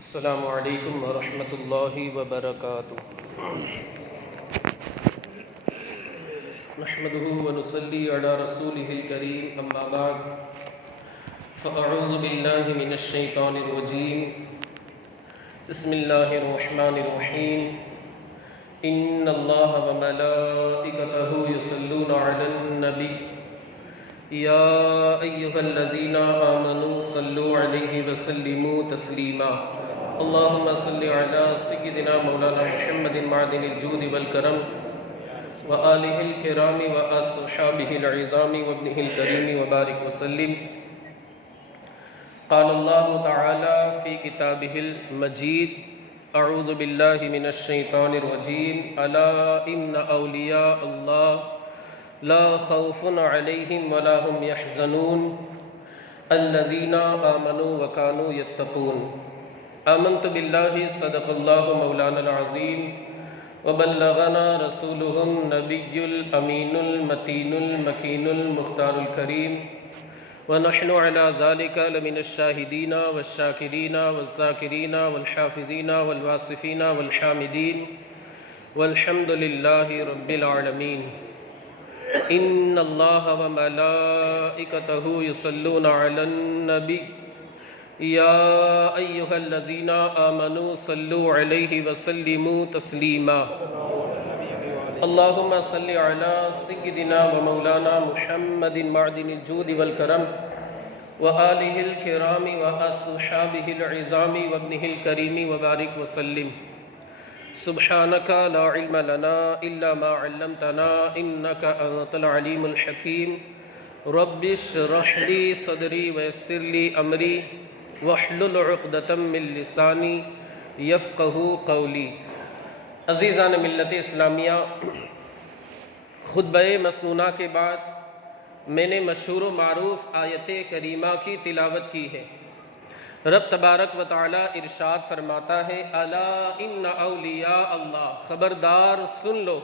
السلام علیکم ورحمۃ اللہ وبرکاتہ۔ نحمده ونصلي على رسوله الكريم اما بعد فاعوذ باللہ من الشیطان الرجیم بسم اللہ الرحمن الرحیم ان اللہ وملائکتہ یصلون علی النبی یا ایہا الذین آمنوا صلوا علیہ وسلموا تسلیما اللہم صل علی سیدنا مولانا محمد معدن الجود والکرم وآلہ الکرام واصحابہ العظام وابنہ الکریم وبارک وسلم۔ قال اللہ تعالی فی کتابہ المجید اعوذ باللہ من الشیطان الرجیم الا ان اولیاء اللہ لا خوف علیہم ولا هم يحزنون الذین آمنوا وکانوا یتقون۔ آمنت باللہ صدق اللہ مولانا العظیم وبلغنا رسوله النبی الامین المتین المکین المختار الکریم ونحن على ذلك لمن الشاہدین والشاکرین والذاکرین والحافظین والواصفین والحامدین والحمد للہ رب العالمین۔ ان اللہ وملائکتہ یصلون علی النبی یا ایہا الذین آمنوا صلوا علیہ وسلموا تسلیما اللہم صل علی سیدنا ومولانا محمد معدن الجود والکرم وآلہ الکرام واصحابہ العظام وابنہ الکریم وبارک وسلم۔ سبحانک لا علم لنا الا ما علمتنا انک انت العلیم الحکیم رب اشرح لی صدری ویسر لی امری واحلل عقدۃ من لسانی یفقہوا قولی۔ عزیزان ملت اسلامیہ، خطبہ مسنونہ کے بعد میں نے مشہور و معروف آیت کریمہ کی تلاوت کی ہے۔ رب تبارک و تعالی ارشاد فرماتا ہے الا ان اولیاء اللہ، خبردار سن لو،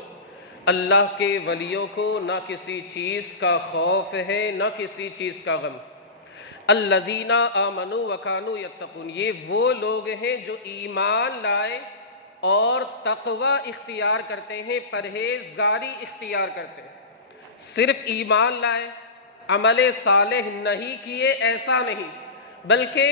اللہ کے ولیوں کو نہ کسی چیز کا خوف ہے نہ کسی چیز کا غم۔ الذین آمنوا وکانوا یتقون، یہ وہ لوگ ہیں جو ایمان لائے اور تقوی اختیار کرتے ہیں، پرہیزگاری اختیار کرتے ہیں۔ صرف ایمان لائے، عمل صالح نہیں کیے ایسا نہیں، بلکہ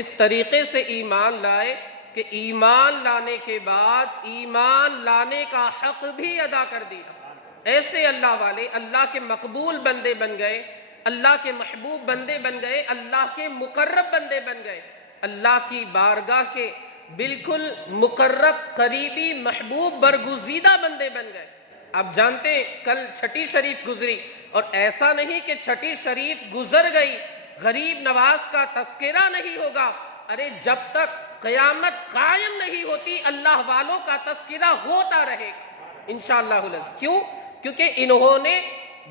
اس طریقے سے ایمان لائے کہ ایمان لانے کے بعد ایمان لانے کا حق بھی ادا کر دیا۔ ایسے اللہ والے اللہ کے مقبول بندے بن گئے، اللہ کے محبوب بندے بن گئے، اللہ کے مقرب بندے بن گئے، اللہ کی بارگاہ کے بالکل مقرب قریبی محبوب برگزیدہ بندے بن گئے۔ آپ جانتے ہیں کل چھٹی شریف گزری، اور ایسا نہیں کہ چھٹی شریف گزر گئی غریب نواز کا تذکرہ نہیں ہوگا۔ ارے جب تک قیامت قائم نہیں ہوتی اللہ والوں کا تذکرہ ہوتا رہے گا انشاءاللہ العزیز۔ کیوں؟ کیونکہ انہوں نے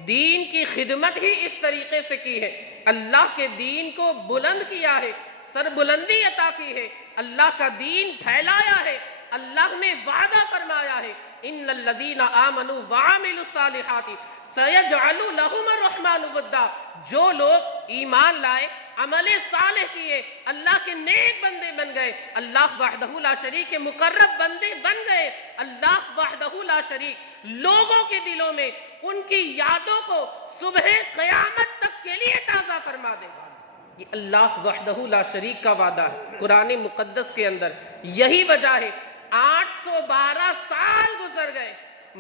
دین کی خدمت ہی اس طریقے سے کی ہے، اللہ کے دین کو بلند کیا ہے، سربلندی عطا کی ہے، اللہ کا دین پھیلایا ہے۔ اللہ نے وعدہ فرمایا ہے ان الذین آمنوا وعملوا الصالحات سیجعل لهم الرحمن ودا، جو لوگ ایمان لائے، عمل صالح کیے، اللہ کے نیک بندے بن گئے، اللہ وحدہ لا شریک کے مقرب بندے بن گئے، اللہ وحدہ لا شریک لوگوں کے دلوں میں ان کی یادوں کو صبح قیامت تک کے لیے تازہ فرما دے گا۔ یہ اللہ وحدہ لا شریک کا وعدہ ہے قرآن مقدس کے اندر۔ یہی وجہ ہے 812 سال گزر گئے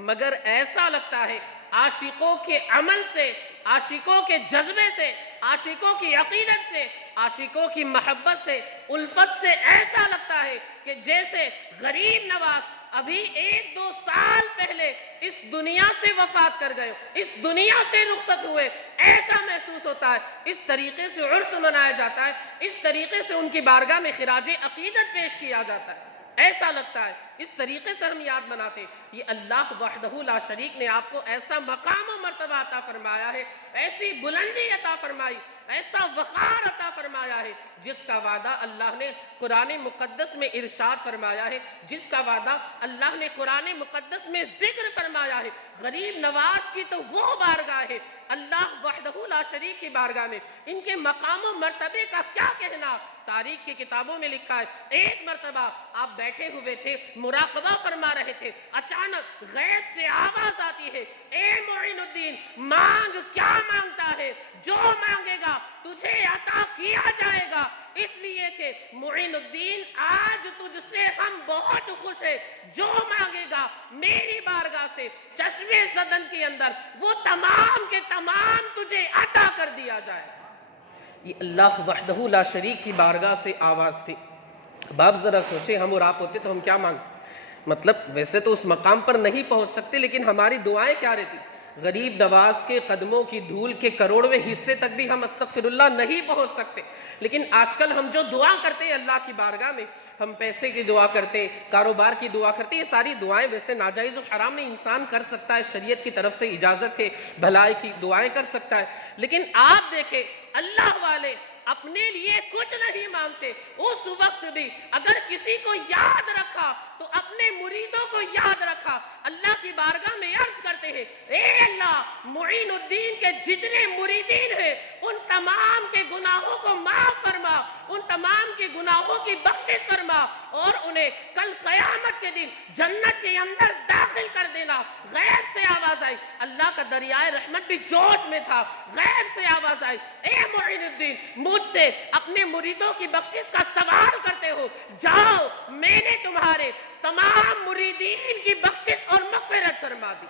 مگر ایسا لگتا ہے عاشقوں کے عمل سے، عاشقوں کے جذبے سے، عاشقوں کی عقیدت سے، عاشقوں کی محبت سے، الفت سے ایسا لگتا ہے کہ جیسے غریب نواز ابھی 1-2 سال پہلے اس دنیا سے وفات کر گئے، اس دنیا سے رخصت ہوئے، ایسا محسوس ہوتا ہے۔ اس طریقے سے عرس منایا جاتا ہے، اس طریقے سے ان کی بارگاہ میں خراج عقیدت پیش کیا جاتا ہے، ایسا لگتا ہے، اس طریقے سے ہم یاد مناتے ہیں۔ یہ اللہ وحدہ لا شریک نے آپ کو ایسا مقام و مرتبہ عطا فرمایا ہے، ایسی بلندی عطا فرمائی، ایسا وقار عطا فرمایا ہے، جس کا وعدہ اللہ نے قرآن مقدس میں ارشاد فرمایا ہے، جس کا وعدہ اللہ نے قرآن مقدس میں ذکر فرمایا ہے۔ غریب نواز کی تو وہ بارگاہ ہے، اللہ وحدہ لا شریک کی بارگاہ میں ان کے مقام و مرتبے کا کیا کہنا۔ تاریخ کی کتابوں میں لکھا ہے، ایک مرتبہ آپ بیٹھے ہوئے تھے، مراقبہ فرما رہے تھے، اچانک غیب سے آواز آتی ہے، اے معین الدین مانگ، کیا مانگتا ہے؟ جو مانگے گا تجھے عطا کیا جائے گا، اس لیے کہ معین الدین آج تجھ سے ہم بہت خوش ہیں، جو مانگے گا میری بارگاہ سے چشمے زدن کے اندر وہ تمام کے تمام تجھے عطا کر دیا جائے گا۔ یہ اللہ وحدہ لا شریک کی بارگاہ سے آواز تھی۔ اب آپ ذرا سوچیں، ہم اور آپ ہوتے تو ہم کیا مانگتے؟ مطلب ویسے تو اس مقام پر نہیں پہنچ سکتے، لیکن ہماری دعائیں کیا رہتی؟ غریب نواز کے قدموں کی دھول کے کروڑویں حصے تک بھی ہم استغفر اللہ نہیں پہنچ سکتے، لیکن آج کل ہم جو دعا کرتے ہیں اللہ کی بارگاہ میں، ہم پیسے کی دعا کرتے، کاروبار کی دعا کرتے، یہ ساری دعائیں ویسے ناجائز و حرام نہیں، انسان کر سکتا ہے، شریعت کی طرف سے اجازت ہے، بھلائی کی دعائیں کر سکتا ہے، لیکن آپ دیکھیں اللہ والے اپنے لیے کچھ نہیں مانگتے۔ اس وقت بھی اگر کسی کو یاد رکھا تو اپنے مریدوں کو یاد رکھا، اللہ کی بارگاہ میں عرض کرتے ہیں، اے اللہ معین الدین کے جتنے مریدین ہیں ان تمام کے گناہوں کو معاف فرما، ان تمام کے گناہوں کی بخشش فرما، اور انہیں کل قیامت کے دن جنت کے اندر داخل کر دینا۔ غیب سے آواز آئی، اللہ کا دریائے رحمت بھی جوش میں تھا، غیب سے آواز آئی، اے معین الدین مجھ سے اپنے مریدوں کی بخشش کا سوال کرتے ہو، جاؤ میں نے تمہارے تمام مریدین کی بخشش اور مغفرت فرما دی۔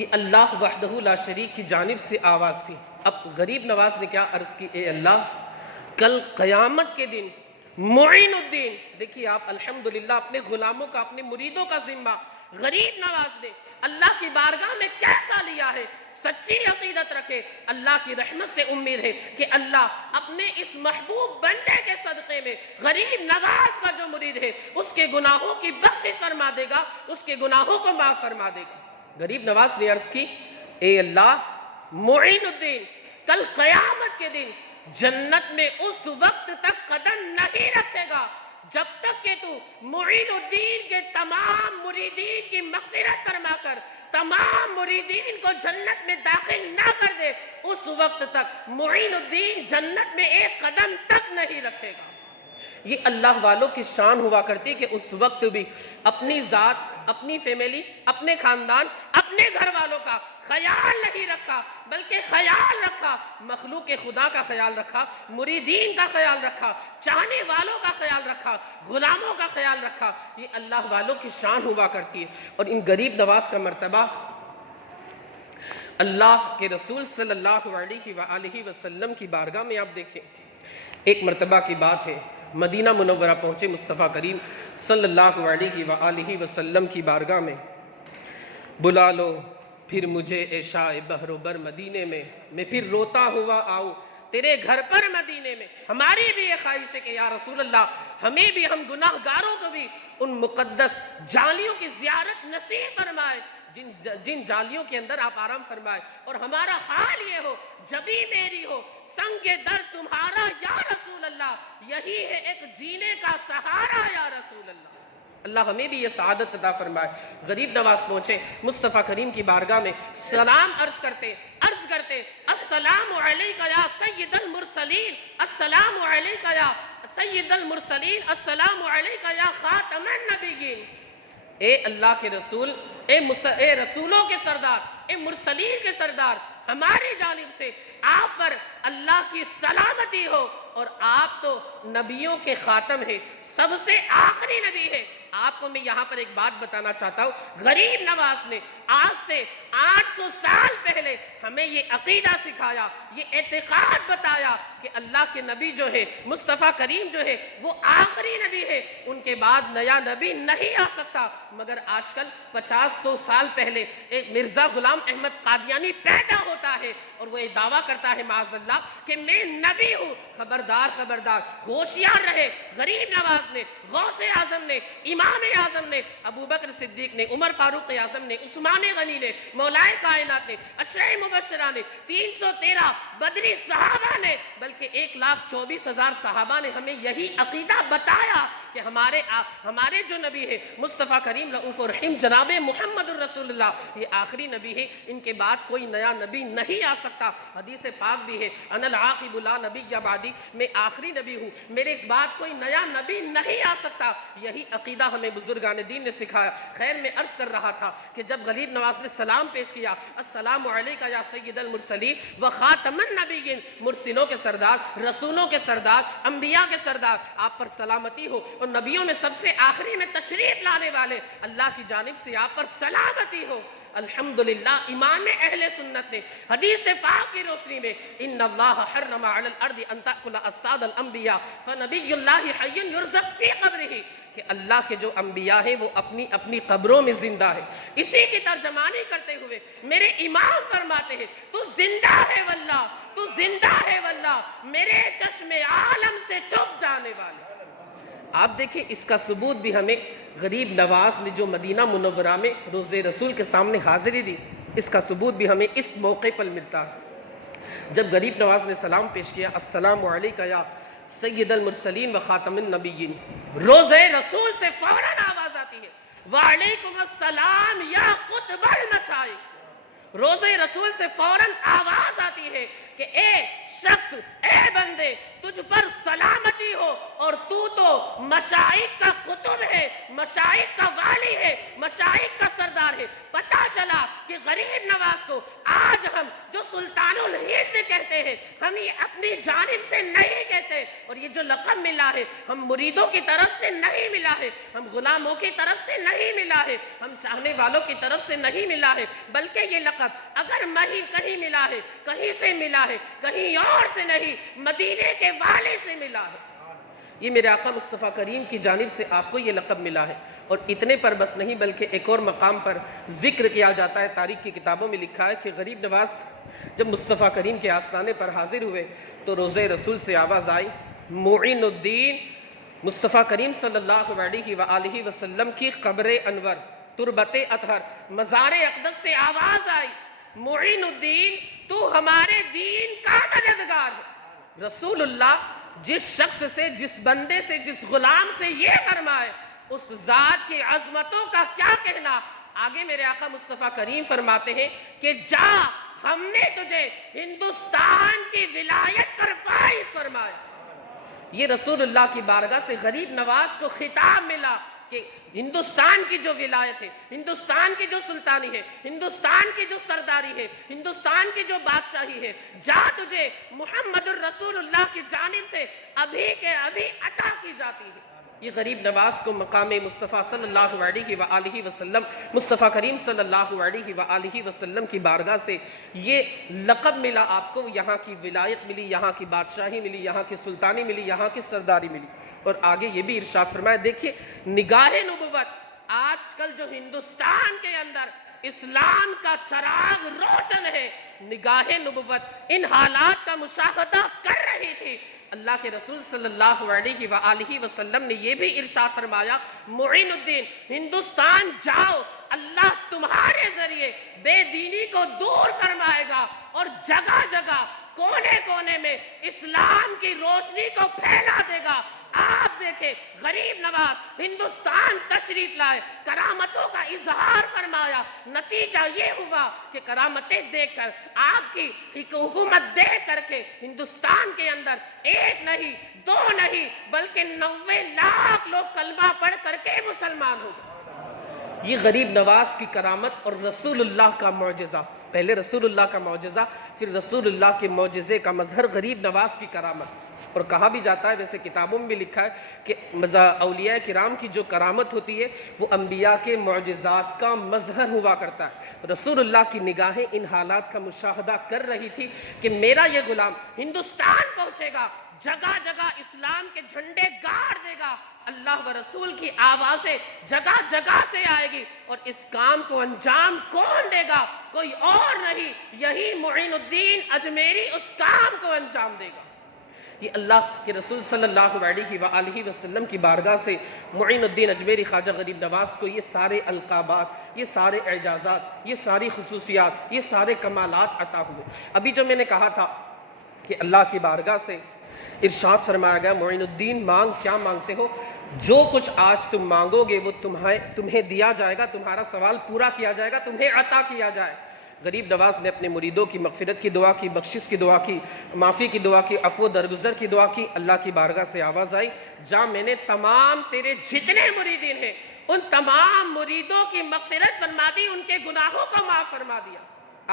یہ اللہ وحدہ لا شریک کی جانب سے آواز تھی۔ اب غریب نواز نے کیا عرض کی، اے اللہ کل قیامت کے دن معین الدین، دیکھیے آپ الحمدللہ اپنے غلاموں کا، اپنے مریدوں کا ذمہ غریب نواز نے اللہ کی بارگاہ میں کیسا لیا ہے۔ سچی عقیدت رکھے، اللہ کی رحمت سے امید ہے کہ اللہ اپنے اس محبوب بندے کے صدقے میں غریب نواز کا جو مرید ہے اس کے گناہوں کی بخشش فرما دے گا، اس کے گناہوں کو معاف فرما دے گا۔ غریب نواز نے عرض کی، اے اللہ معین الدین کل قیامت کے دن جنت میں اس وقت تک قدم نہیں رکھے گا جب تک کہ تو معین الدین کے تمام مریدین کی مغفرت فرما کر تمام مریدین کو جنت میں داخل نہ کر دے، اس وقت تک معین الدین جنت میں ایک قدم تک نہیں رکھے گا۔ یہ اللہ والوں کی شان ہوا کرتی کہ اس وقت بھی اپنی ذات، اپنی فیملی، اپنے خاندان، اپنے گھر والوں کا خیال نہیں رکھا، بلکہ خیال رکھا مخلوق خدا کا خیال رکھا، مریدین کا خیال رکھا، چاہنے والوں کا خیال رکھا، غلاموں کا خیال رکھا۔ یہ اللہ والوں کی شان ہوا کرتی ہے۔ اور ان غریب نواز کا مرتبہ اللہ کے رسول صلی اللہ علیہ وآلہ وسلم کی بارگاہ میں آپ دیکھیں، ایک مرتبہ کی بات ہے، مدینہ منورہ پہنچے مصطفیٰ کریم صلی اللہ علیہ وآلہ وسلم کی بارگاہ میں، بلا لو پھر مجھے اے شاہ بحر و بر مدینے میں پھر روتا ہوا آؤں تیرے گھر پر مدینے میں۔ ہماری بھی یہ خواہش ہے کہ یا رسول اللہ ہمیں بھی، ہم گناہ گاروں کو بھی ان مقدس جالیوں کی زیارت نصیب فرمائے جن جالیوں کے اندر آپ آرام فرمائے، اور ہمارا حال یہ ہو جبھی میری ہو سنگ در تمہارا یا رسول اللہ، یہی ہے ایک جینے کا سہارا یا رسول اللہ۔ اللہ ہمیں بھی یہ سعادت عطا فرمائے۔ غریب نواز پہنچے مصطفیٰ کریم کی بارگاہ میں، سلام عرض کرتے السلام علیکہ یا سید المرسلین، السلام علیکہ یا سید المرسلین، السلام علیکہ یا خاتم النبیین۔ اے اللہ کے رسول، اے رسولوں کے سردار، اے مرسلین کے سردار، ہماری جانب سے آپ پر اللہ کی سلامتی ہو، اور آپ تو نبیوں کے خاتم ہیں، سب سے آخری نبی ہے۔ آپ کو میں یہاں پر ایک بات بتانا چاہتا ہوں، غریب نواز نے آج سے 800 سال پہلے ہمیں یہ عقیدہ سکھایا، یہ اعتقاد بتایا کہ اللہ کے نبی جو ہے، مصطفیٰ کریم جو ہے، وہ آخری نبی ہے، ان کے بعد نیا نبی نہیں آ سکتا۔ مگر آج کل 50-100 سال پہلے ایک مرزا غلام احمد قادیانی پیدا ہوتا ہے اور وہ یہ دعویٰ کرتا ہے معاذ اللہ کہ میں نبی ہوں، خبردار خبردار، ہوشیار رہے۔ غریب نواز نے، غوث اعظم نے، امام اعظم نے، ابو بکر صدیق نے، عمر فاروق اعظم نے، عثمان غنی نے، مولائے کائنات نے، عشرہ مبشرہ نے، 313 بدری صحابہ نے، بلکہ 1,24,000 صحابہ نے ہمیں یہی عقیدہ بتایا کہ ہمارے جو نبی ہے مصطفیٰ کریم رؤوف الرحیم جناب محمد الرسول اللہ، یہ آخری نبی ہے، ان کے بعد کوئی نیا نبی نہیں آ سکتا۔ حدیث پاک بھی ہے، انا العاقب لا نبی بعدی، میں آخری نبی ہوں، میرے بعد کوئی نیا نبی نہیں آ سکتا۔ یہی عقیدہ ہمیں بزرگان دین نے سکھایا۔ خیر میں عرض کر رہا تھا کہ جب غریب نواز نے سلام پیش کیا، السلام علیکہ یا سید المرسلین و خاتم النبیین، مرسلوں کے سردار، رسولوں کے سردار، انبیاء کے سردار، آپ پر سلامتی ہو، اور نبیوں میں سب سے آخری میں تشریف لانے والے اللہ کی جانب سے آپ پر سلامتی ہو۔ الحمدللہ امام اہل سنت نے حدیث پاک کی روشنی میں ان اللہ حرم علی الارض ان تأکل اجساد الانبیاء فنبی اللہ حی یرزق فی قبرہ، کہ اللہ کے جو انبیاء ہیں وہ اپنی اپنی قبروں میں زندہ ہے۔ اسی کی ترجمانی کرتے ہوئے میرے امام فرماتے ہیں تو زندہ ہے واللہ، تو زندہ ہے واللہ، میرے چشم عالم سے چھپ جانے والے۔ آپ دیکھیں اس کا ثبوت بھی ہمیں غریب نواز نے جو مدینہ منورہ میں روضہ رسول کے سامنے حاضری دی، اس کا ثبوت بھی ہمیں اس موقع پر ملتا ہے۔ جب غریب نواز نے سلام پیش کیا، السلام علیکہ یا سید المرسلین و خاتم النبیین، روضہ رسول سے فوراً آواز آتی ہے وعلیکم السلام یا قطب المشائخ، روضہ رسول سے فوراً آواز آتی ہے کہ اے شخص، اے بندے، تجھ پر سلامتی ہو، اور تو مشائخ کا قطب ہے، مشائخ کا والی ہے، مشائخ کا سردار ہے۔ پتہ چلا کہ غریب نواز کو آج ہم جو سلطان الہند کہتے ہیں، ہم یہ اپنی جانب سے نہیں کہتے، اور یہ جو لقب ملا ہے ہم مریدوں کی طرف سے نہیں ملا ہے، ہم غلاموں کی طرف سے نہیں ملا ہے، ہم چاہنے والوں کی طرف سے نہیں ملا ہے، بلکہ یہ لقب اگر کہیں ملا ہے، کہیں سے ملا ہے، کہیں اور سے نہیں، مدینے کے والے سے ملا ہے۔ یہ میرے آقا مصطفیٰ کریم کی جانب سے آپ کو یہ لقب ملا ہے، اور اتنے پر بس نہیں بلکہ ایک اور مقام پر ذکر کیا جاتا ہے، تاریخ کی کتابوں میں لکھا ہے کہ غریب نواز جب مصطفیٰ کریم کے آستانے پر حاضر ہوئے تو روضہ رسول سے آواز آئی، معین الدین مصطفیٰ کریم صلی اللہ علیہ وآلہ وسلم کی قبر انور، تربت اطہر، مزار اقدس سے آواز آئی، معین الدین تو ہمارے دین کا مددگار ہے۔ رسول اللہ جس شخص سے، جس بندے سے، جس غلام سے یہ فرمائے، اس ذات کی عظمتوں کا کیا کہنا۔ آگے میرے آقا مصطفیٰ کریم فرماتے ہیں کہ جا، ہم نے تجھے ہندوستان کی ولایت پر فائز فرمایا۔ یہ رسول اللہ کی بارگاہ سے غریب نواز کو خطاب ملا کہ ہندوستان کی جو ولایت ہے، ہندوستان کی جو سلطانی ہے، ہندوستان کی جو سرداری ہے، ہندوستان کی جو بادشاہی ہے، جا تجھے محمد الرسول اللہ کی جانب سے ابھی کے ابھی عطا کی جاتی ہے۔ یہ غریب نواز کو مقام مصطفیٰ صلی اللہ علیہ وآلہ وسلم، مصطفیٰ کریم صلی اللہ علیہ وآلہ وسلم کی بارگاہ سے یہ لقب ملا، آپ کو یہاں کی ولایت ملی، یہاں کی بادشاہی ملی، یہاں کی سلطانی ملی، یہاں کی سرداری ملی۔ اور آگے یہ بھی ارشاد فرمایا، دیکھیے نگاہ نبوت، آج کل جو ہندوستان کے اندر اسلام کا چراغ روشن ہے، نگاہ نبوت ان حالات کا مشاہدہ کر رہی تھی۔ اللہ کے رسول صلی اللہ علیہ وآلہ وسلم نے یہ بھی ارشاد فرمایا، معین الدین ہندوستان جاؤ، اللہ تمہارے ذریعے بے دینی کو دور فرمائے گا، اور جگہ جگہ کونے کونے میں اسلام کی روشنی کو پھیلا دے گا۔ آپ دیکھیں غریب نواز ہندوستان تشریف لائے، کرامتوں کا اظہار فرمایا، نتیجہ یہ ہوا کہ کرامتیں دیکھ کر، آپ کی حکومت دیکھ کر کے ہندوستان کے اندر ایک نہیں، دو نہیں، بلکہ 90 لاکھ لوگ کلمہ پڑھ کر کے مسلمان ہو گئے۔ یہ غریب نواز کی کرامت اور رسول اللہ کا معجزہ، پہلے رسول اللہ کا معجزہ، پھر رسول اللہ کے معجزے کا مظہر غریب نواز کی کرامت۔ اور کہا بھی جاتا ہے، ویسے کتابوں میں بھی لکھا ہے کہ اولیاء کرام کی جو کرامت ہوتی ہے وہ انبیاء کے معجزات کا مظہر ہوا کرتا ہے۔ رسول اللہ کی نگاہیں ان حالات کا مشاہدہ کر رہی تھی کہ میرا یہ غلام ہندوستان پہنچے گا، جگہ جگہ اسلام کے جھنڈے گاڑ دے گا، اللہ و رسول کی آوازیں جگہ جگہ سے آئے گی، اور اس کام کو انجام کون دے گا؟ کوئی اور نہیں، یہی معین الدین اجمیری اس کام کو انجام دے گا۔ یہ اللہ کے رسول صلی اللہ علیہ وآلہ وسلم کی بارگاہ سے معین الدین اجمیری خواجہ غریب نواز کو یہ سارے القابات، یہ سارے اعجازات، یہ ساری خصوصیات، یہ سارے کمالات عطا ہوئے۔ ابھی جو میں نے کہا تھا کہ اللہ کی بارگاہ سے ارشاد فرمایا گیا معین الدین مانگ، کیا مانگتے ہو؟ جو کچھ آج تم مانگو گے وہ تمہیں دیا جائے گا، تمہارا سوال پورا کیا جائے گا، تمہیں عطا کیا جائے۔ غریب نواز نے اپنے مریدوں کی مغفرت کی دعا کی، بخشش کی دعا کی، معافی کی دعا کی، عفو درگزر کی دعا کی۔ اللہ کی بارگاہ سے آواز آئی، جا میں نے تمام تیرے جتنے مریدین ہیں ان تمام مریدوں کی مغفرت فرما دی، ان کے گناہوں کو معاف فرما دیا۔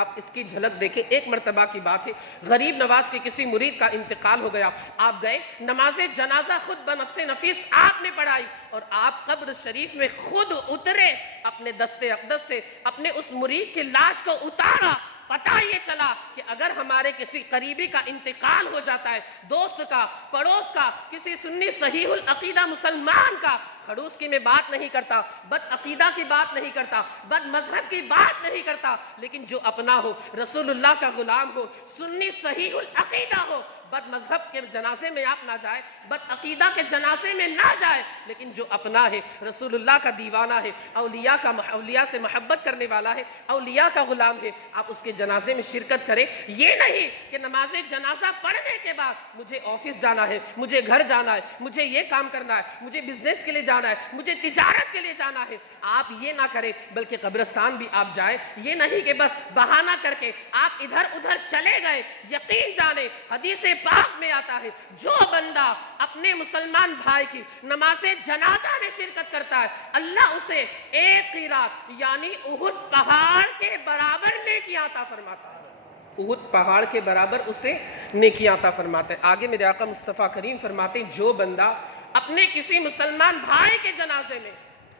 آپ اس کی جھلک دیکھیں، ایک مرتبہ کی بات ہے، غریب نواز کے کسی مرید کا انتقال ہو گیا، آپ گئے، نماز جنازہ خود بنفس نفیس آپ نے پڑھائی، اور آپ قبر شریف میں خود اترے، اپنے دست اقدس سے اپنے اس مرید کی لاش کو اتارا۔ پتہ یہ چلا کہ اگر ہمارے کسی قریبی کا انتقال ہو جاتا ہے، دوست کا، پڑوس کا، کسی سنی صحیح العقیدہ مسلمان کا، خڑوس کی میں بات نہیں کرتا، بد عقیدہ کی بات نہیں کرتا، بد مذہب کی بات نہیں کرتا، لیکن جو اپنا ہو، رسول اللہ کا غلام ہو، سنی صحیح العقیدہ ہو، بد مذہب کے جنازے میں آپ نہ جائے، بد عقیدہ کے جنازے میں نہ جائے، لیکن جو اپنا ہے، رسول اللہ کا دیوانہ ہے، اولیاء سے محبت کرنے والا ہے، اولیاء کا غلام ہے، آپ اس کے جنازے میں شرکت کریں۔ یہ نہیں کہ نماز جنازہ پڑھنے کے بعد مجھے آفس جانا ہے، مجھے گھر جانا ہے، مجھے یہ کام کرنا ہے، مجھے بزنس کے لیے جانا ہے، مجھے تجارت کے لیے جانا ہے، آپ یہ نہ کریں، بلکہ قبرستان بھی آپ جائیں۔ یہ نہیں کہ بس بہانہ کر کے آپ ادھر ادھر چلے گئے، یقین جانے حدیث پاک میں آتا ہے، جو بندہ اپنے مسلمان بھائی کی نماز جنازہ میں شرکت کرتا ہے، اللہ اسے ایک قیرات یعنی احد پہاڑ کے برابر نیکیاں عطا فرماتا ہے، احد پہاڑ کے برابر اسے نیکیاں عطا فرماتا ہے۔ آگے میرے آقا مصطفیٰ کریم فرماتے ہیں، جو بندہ اپنے کسی مسلمان بھائی کے جنازے میں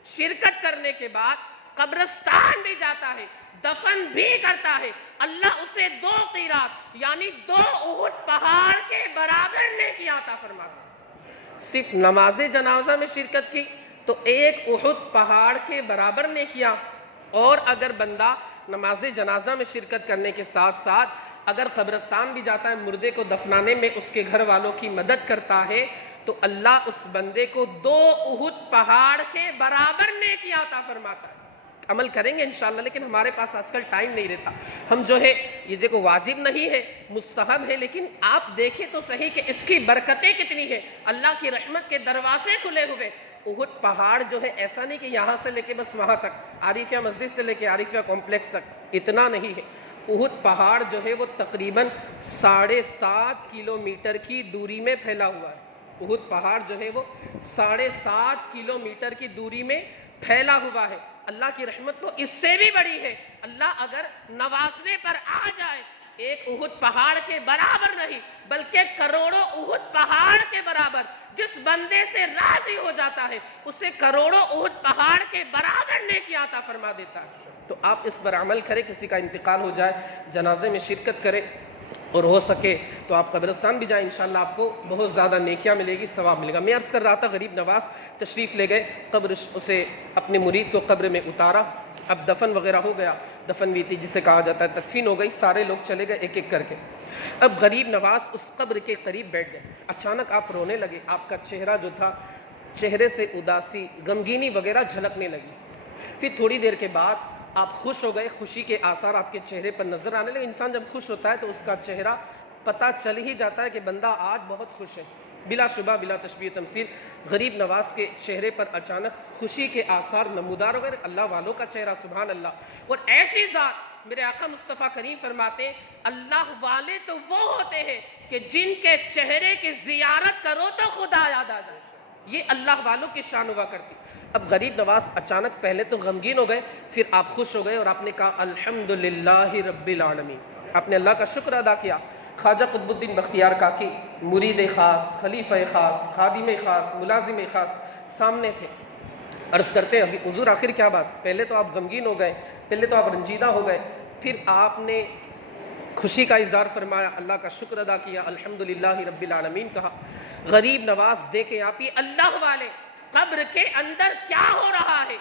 شرکت کرنے کے بعد قبرستان بھی جاتا ہے، دفن بھی کرتا ہے، اللہ اسے 2 قیرات یعنی 2 احد پہاڑ کے برابر نیکیاں عطا فرماتا ہے۔ صرف نماز جنازہ میں شرکت کی تو 1 احد پہاڑ کے برابر نیکیاں، اور اگر بندہ نماز جنازہ میں شرکت کرنے کے ساتھ ساتھ اگر قبرستان بھی جاتا ہے، مردے کو دفنانے میں اس کے گھر والوں کی مدد کرتا ہے، تو اللہ اس بندے کو 2 احد پہاڑ کے برابر نیکیاں عطا فرماتا ہے۔ عمل کریں گے انشاءاللہ، لیکن ہمارے پاس آج کل ٹائم نہیں رہتا۔ ہم جو ہے یہ دیکھو واجب نہیں ہے، مستحب ہے، لیکن آپ دیکھیں تو صحیح کہ اس کی برکتیں کتنی ہیں، اللہ کی رحمت کے دروازے کھلے ہوئے۔ احد پہاڑ جو ہے ایسا نہیں کہ یہاں سے لے کے بس وہاں تک، عارفیہ مسجد سے لے کے عارفیہ کمپلیکس تک، اتنا نہیں ہے۔ احد پہاڑ جو ہے وہ تقریباً 7.5 کلومیٹر کی دوری میں پھیلا ہوا ہے۔ احد پہاڑ جو ہے وہ 7.5 کلومیٹر کی دوری میں پھیلا ہوا ہے۔ اللہ کی رحمت تو اس سے بھی بڑی ہے، اللہ اگر نوازنے پر آ جائے، 1 احد پہاڑ کے برابر نہیں بلکہ کروڑوں احد پہاڑ کے برابر، جس بندے سے راضی ہو جاتا ہے اسے کروڑوں احد پہاڑ کے برابر نیکیاں عطا فرما دیتا ہے۔ تو آپ اس پر عمل کریں، کسی کا انتقال ہو جائے جنازے میں شرکت کریں، اور ہو سکے تو آپ قبرستان بھی جائیں، انشاءاللہ آپ کو بہت زیادہ نیکیاں ملے گی، ثواب ملے گا۔ میں عرض کر رہا تھا، غریب نواز تشریف لے گئے، قبر اسے اپنے مرید کو قبر میں اتارا، اب دفن وغیرہ ہو گیا، دفن ویتی جسے کہا جاتا ہے، تدفین ہو گئی، سارے لوگ چلے گئے ایک ایک کر کے۔ اب غریب نواز اس قبر کے قریب بیٹھ گئے، اچانک آپ رونے لگے، آپ کا چہرہ جو تھا، چہرے سے اداسی، غمگینی وغیرہ جھلکنے لگی۔ پھر تھوڑی دیر کے بعد آپ خوش ہو گئے، خوشی کے آثار آپ کے چہرے پر نظر آنے لگے۔ انسان جب خوش ہوتا ہے تو اس کا چہرہ پتہ چل ہی جاتا ہے کہ بندہ آج بہت خوش ہے، بلا شبہ بلا تشبیہ تمثیل۔ غریب نواز کے چہرے پر اچانک خوشی کے آثار نمودار ہو گئے، اللہ والوں کا چہرہ، سبحان اللہ۔ اور ایسی ذات میرے آقا مصطفیٰ کریم فرماتے ہیں، اللہ والے تو وہ ہوتے ہیں کہ جن کے چہرے کی زیارت کرو تو خدا یاد آ جائے، یہ اللہ والوں کی شان ہوا کرتی۔ اب غریب نواز اچانک پہلے تو غمگین ہو گئے، پھر آپ خوش ہو گئے، اور آپ نے کہا الحمدللہ رب العالمین، آپ نے اللہ کا شکر ادا کیا۔ خواجہ قطب الدین بختیار کاکی، مرید خاص، خلیفہ خاص، خادم خاص، ملازم خاص سامنے تھے، عرض کرتے ہیں ابھی حضور آخر کیا بات، پہلے تو آپ غمگین ہو گئے، پہلے تو آپ رنجیدہ ہو گئے، پھر آپ نے خوشی کا اظہار فرمایا، اللہ کا شکر ادا کیا، الحمدللہ رب العالمین کہا۔ غریب نواز دیکھیں آپ ہی اللہ والے قبر کے اندر کیا ہو رہا ہے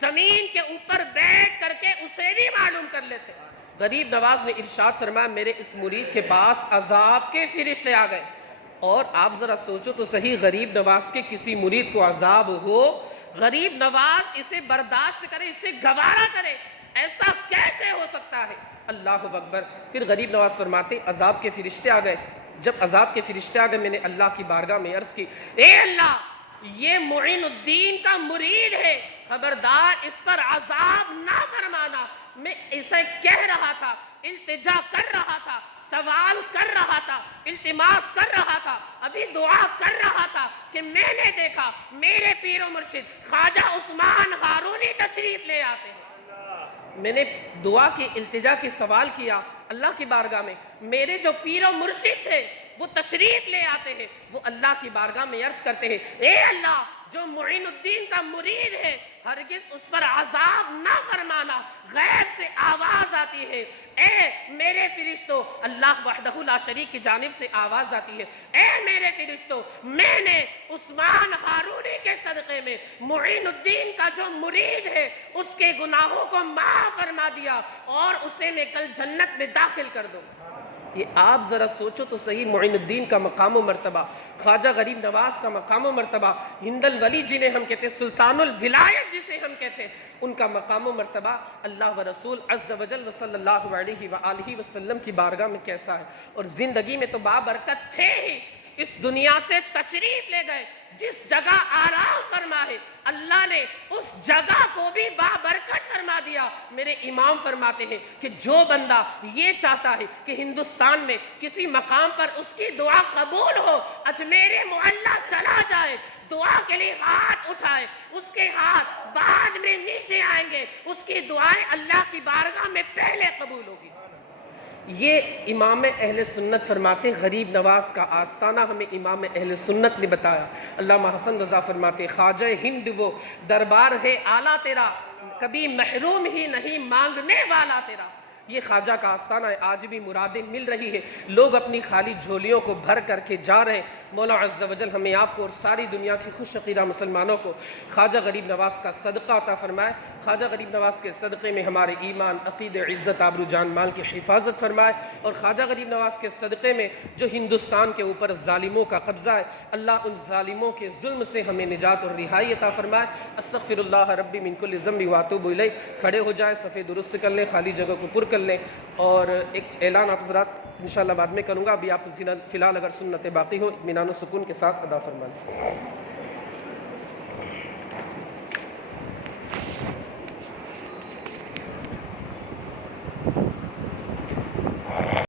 زمین کے اوپر بیٹھ کر کے اسے بھی معلوم کر لیتے۔ غریب نواز نے ارشاد فرمایا میرے اس مرید کے پاس عذاب کے فرشتے آ گئے۔ اور آپ ذرا سوچو تو صحیح، غریب نواز کے کسی مرید کو عذاب ہو، غریب نواز اسے برداشت کرے، اسے گوارا کرے، ایسا کیسے ہو سکتا ہے؟ اللہ اکبر۔ پھر غریب نواز فرماتے عذاب کے فرشتے آ گئے۔ جب عذاب کے فرشتے آ گئے میں نے اللہ کی بارگاہ میں عرض کی، اے اللہ یہ معین الدین کا مرید ہے، خبردار اس پر عذاب نہ فرمانا۔ میں اسے کہہ رہا تھا، التجا کر رہا تھا، سوال کر رہا تھا، التماس کر رہا تھا، ابھی دعا کر رہا تھا کہ میں نے دیکھا میرے پیر و مرشد خواجہ عثمان ہارونی تشریف لے آتے ہیں۔ میں نے دعا کی، التجا کی، سوال کیا اللہ کی بارگاہ میں، میرے جو پیر و مرشد تھے وہ تشریف لے آتے ہیں، وہ اللہ کی بارگاہ میں عرض کرتے ہیں اے اللہ جو معین الدین کا مرید ہے ہرگز اس پر عذاب نہ فرمانا۔ غیب سے آواز آتی ہے، اے میرے فرشتوں، اللہ وحدہ لا شریک کی جانب سے آواز آتی ہے، اے میرے فرشتوں میں نے عثمان ہارونی کے صدقے میں معین الدین کا جو مرید ہے اس کے گناہوں کو معاف فرما دیا اور اسے میں کل جنت میں داخل کر دوں۔ یہ آپ ذرا سوچو تو صحیح، معین الدین کا مقام و مرتبہ، خواجہ غریب نواز کا مقام و مرتبہ، ہند الولی جنہیں ہم کہتے ہیں، سلطان الولایت جسے ہم کہتے ہیں، ان کا مقام و مرتبہ اللہ و رسول عز و جل صلی اللہ علیہ وآلہ وسلم کی بارگاہ میں کیسا ہے۔ اور زندگی میں تو بابرکت تھے ہی، اس دنیا سے تشریف لے گئے، جس جگہ آرام فرما ہے اللہ نے اس جگہ کو بھی بابرکت فرما دیا۔ میرے امام فرماتے ہیں کہ جو بندہ یہ چاہتا ہے کہ ہندوستان میں کسی مقام پر اس کی دعا قبول ہو، اجمیر معلیٰ چلا جائے، دعا کے لیے ہاتھ اٹھائے، اس کے ہاتھ بعد میں نیچے آئیں گے، اس کی دعائیں اللہ کی بارگاہ میں پہلے قبول ہوگی۔ یہ امام اہل سنت فرماتے، غریب نواز کا آستانہ ہمیں امام اہل سنت نے بتایا۔ علامہ حسن رضا فرماتے خواجہ ہند وہ دربار ہے اعلیٰ تیرا، کبھی محروم ہی نہیں مانگنے والا تیرا۔ یہ خواجہ کا آستانہ ہے، آج بھی مرادیں مل رہی ہے، لوگ اپنی خالی جھولیوں کو بھر کر کے جا رہے ہیں۔ مولا عز و جل ہمیں آپ کو اور ساری دنیا کی خوش عقیدہ مسلمانوں کو خواجہ غریب نواز کا صدقہ عطا فرمائے۔ خواجہ غریب نواز کے صدقے میں ہمارے ایمان، عقیدہ، عزت، آبرو، جان، مال کی حفاظت فرمائے، اور خواجہ غریب نواز کے صدقے میں جو ہندوستان کے اوپر ظالموں کا قبضہ ہے اللہ ان ظالموں کے ظلم سے ہمیں نجات اور رہائی عطا فرمائے۔ استغفر اللہ ربی من کل ذنب واتوب الیہ۔ کھڑے ہو جائیں، صفحے درست کر لیں، خالی جگہ کو پر کر لیں، اور ایک اعلان آپ حضرات انشاءاللہ بعد میں کروں گا، ابھی آپ فی الحال اگر سنت باقی ہو اطمینان و سکون کے ساتھ ادا فرمائیں۔